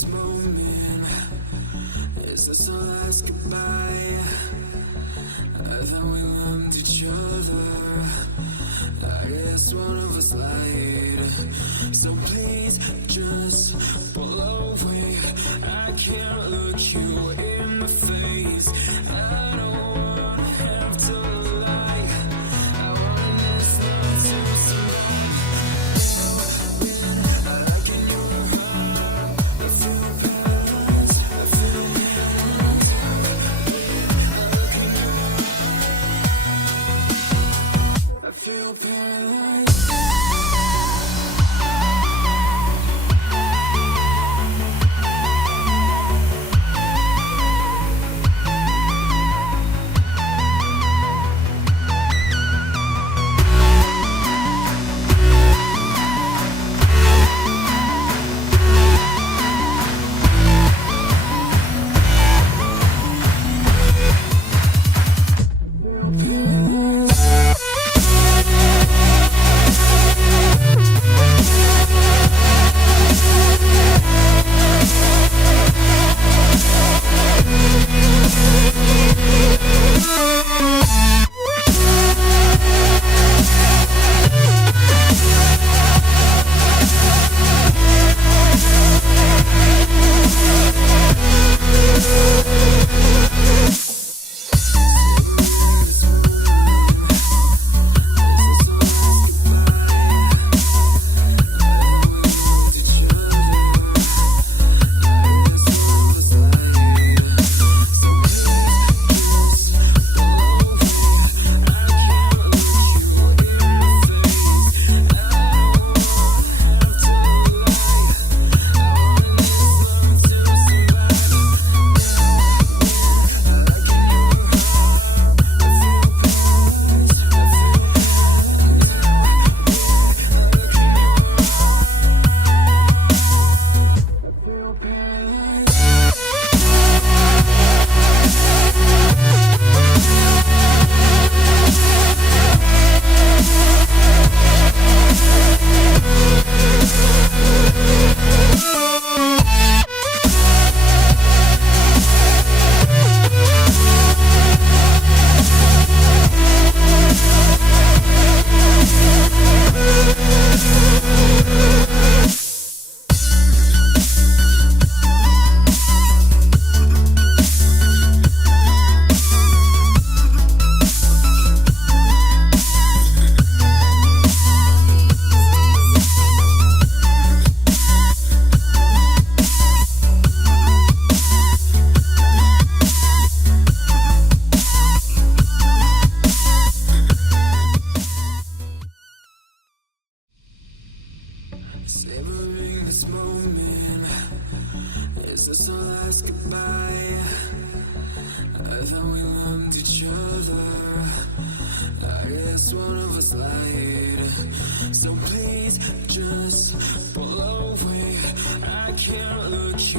this moment? Is this our last goodbye? I thought we loved each other. I guess one of us lied. So please just pull away. I can't look you in the face. I don't wanna have to lie. I wanna listen to somebody. Like in your heart, I feel paralyzed. I feel paralyzed. Look in your eyes. I feel paralyzed. Savoring this moment. Is this our last goodbye? I thought we loved each other. I guess one of us lied. So please just pull away. I can't look